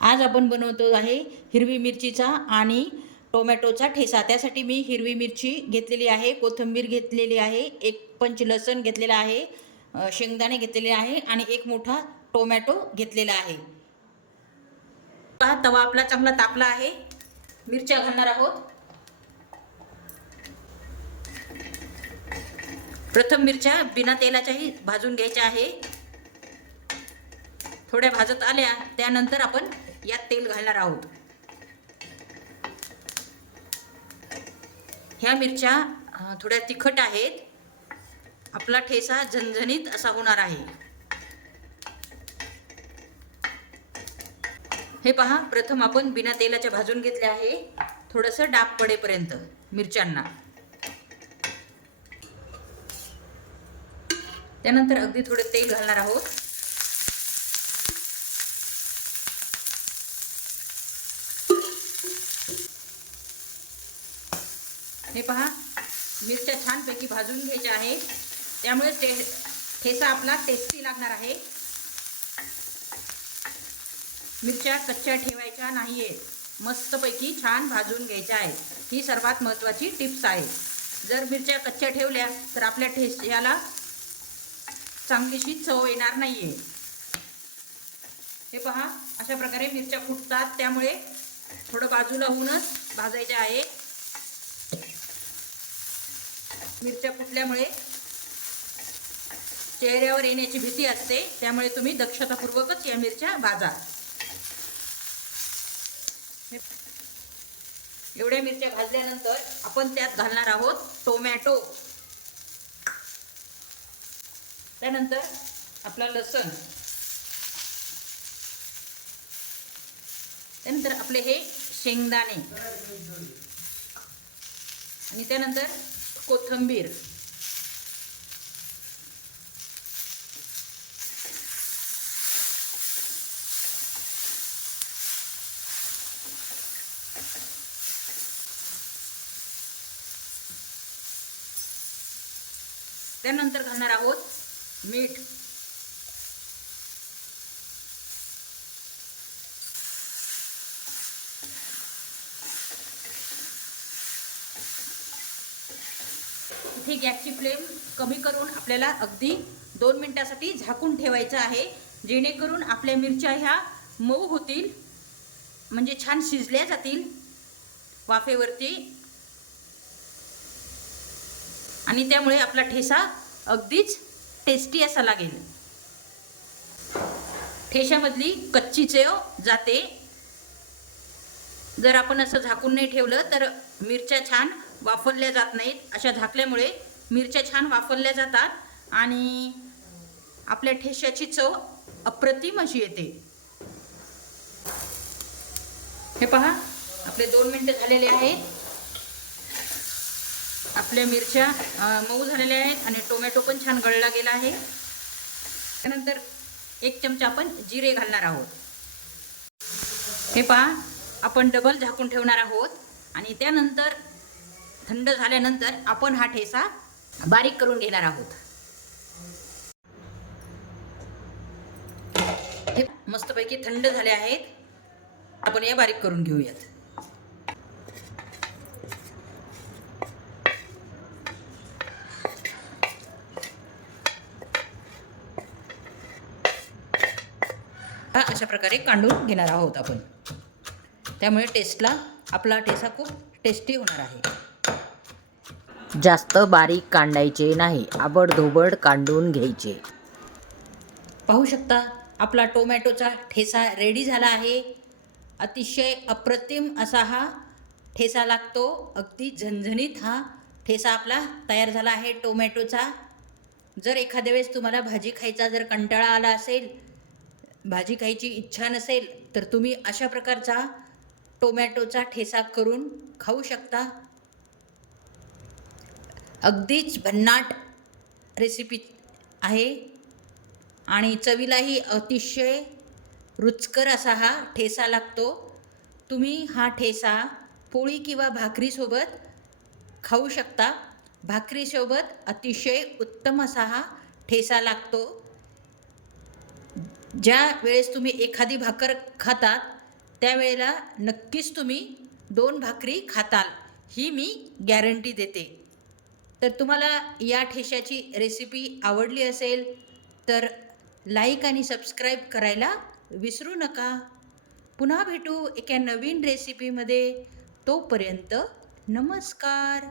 आज आपण बनवतो आहे हिरवी मिरचीचा आणि टोमॅटोचा ठेचा। त्यासाठी मी हिरवी मिरची घेतलेली आहे, कोथिंबीर घेतलेली आहे, एक पंच लसूण घेतलेला आहे, शेंगदाणे घेतलेले आहे आणि एक मोठा टोमॅटो घेतलेला आहे। तवा आपला चांगला तापला आहे, मिरच्या घालणार आहोत। प्रथम मिरच्या बिना तेलाच्याही भाजून घ्यायच्या आहे। थोड्या भाजत आल्या त्यानंतर आपण यात तेल घालणार आहोत। ह्या मिरच्या थोड्या तिखट आहेत, आपला ठेचा झणझणीत असा होणार आहे। हे पहा, प्रथम आपण बिना तेलाच्या भाजून घेतले आहे, थोडंसं डाग पडेपर्यंत मिरच्यांना। त्यानंतर अगदी थोडे तेल घालणार आहोत। हे पहा, मिरच्या छानपैकी भाजून घ्यायच्या आहेत, त्यामुळे ठेचा आपला टेस्टी लागणार आहे। मिरच्या कच्च्या ठेवायच्या नाहीये, मस्तपैकी छान भाजून घ्यायच्या आहेत। ही सर्वात महत्त्वाची टिप्स आहे। जर मिरच्या कच्च्या ठेवल्या तर आपल्या ठेच्याला चांगलीशी चव येणार नाहीये। हे पहा, अशा प्रकारे मिरच्या फुटतात, त्यामुळे थोडं बाजूला होऊनच भाजायचे आहे। मिरच्या फुटल्यामुळे चेहऱ्यावर येण्याची भीती असते, त्यामुळे तुम्ही दक्षतापूर्वकच या मिरच्या भाजा। एवढ्या मिरच्या भाजल्यानंतर आपण त्यात घालणार आहोत टोमॅटो, त्यानंतर आपला लसूण, त्यानंतर आपले हे शेंगदाणे आणि त्यानंतर कोथिंबीर, त्यानंतर घालणार आहोत मीठ, इथे गॅसची फ्लेम कमी करून आपल्याला अगदी 2 मिनिटांसाठी झाकून ठेवायचं आहे, जेणेकरून आपल्या मिरच्या ह्या मऊ होतील, म्हणजे छान शिजल्या जातील वाफेवरती, आणि त्यामुळे आपला ठेचा अगदीच टेस्टी असा लागेल। ठेच्यामधली कच्ची चव जाते। जर आपण असं झाकून नाही ठेवलं तर मिरच्या छान वाफरल्या जात नाहीत। अशा झाकल्यामुळे मिरच्या छान वाफरल्या जातात आणि आपल्या ठेच्याची चव अप्रतिम अशी येते। हे पहा, आपले 2 मिनिटं झालेले आहेत, आपल्या मिरच्या मऊ झालेल्या आहेत आणि टोमॅटो पण छान गळला गेला आहे। त्यानंतर 1 चमचा आपण जिरे घालणार आहोत। हे पहा, आपण डबल झाकून ठेवणार आहोत आणि त्यानंतर थंड झाल्यानंतर आपण हा ठेचा बारीक करून घेणार आहोत। हे मस्तपैकी थंड झाले आहेत, आपण हे बारीक करून घेऊयात। अशा प्रकारे कांडून घेणार आहोत आपण, त्यामुळे टेस्टला आपला ठेचा खूप टेस्टी होणार आहे। जास्त बारीक कांडायचे नाही, आबडधोबड कांडून घ्यायचे। पाहू शकता, आपला टोमॅटोचा ठेचा रेडी झाला आहे। अतिशय अप्रतिम असा हा ठेचा लागतो, अगदी झणझणीत हा ठेचा आपला तयार झाला आहे टोमॅटोचा। जर एखाद्या वेळेस तुम्हाला भाजी खायचा जर कंटाळा आला असेल, भाजी खायची इच्छा नसेल, तर तुम्ही अशा प्रकारचा टोमॅटोचा ठेचा करून खाऊ शकता। अगदीच भन्नाट रेसिपी आहे आणि चवीलाही अतिशय रुचकर असा हा ठेचा लागतो। तुम्ही हा ठेचा पोळी किंवा भाकरीसोबत खाऊ शकता। भाकरीसोबत अतिशय उत्तम असा हा ठेचा लागतो। ज्या वेळेस तुम्ही एखादी भाकर खातात त्यावेळेला नक्कीच तुम्ही 2 भाकरी खाताल, ही मी गॅरंटी देते. तर तुम्हाला या ठेशाची रेसिपी आवडली असेल तर लाईक आणि सबस्क्राईब करायला विसरू नका. पुन्हा भेटू एका नवीन रेसिपीमध्ये. तोपर्यंत नमस्कार.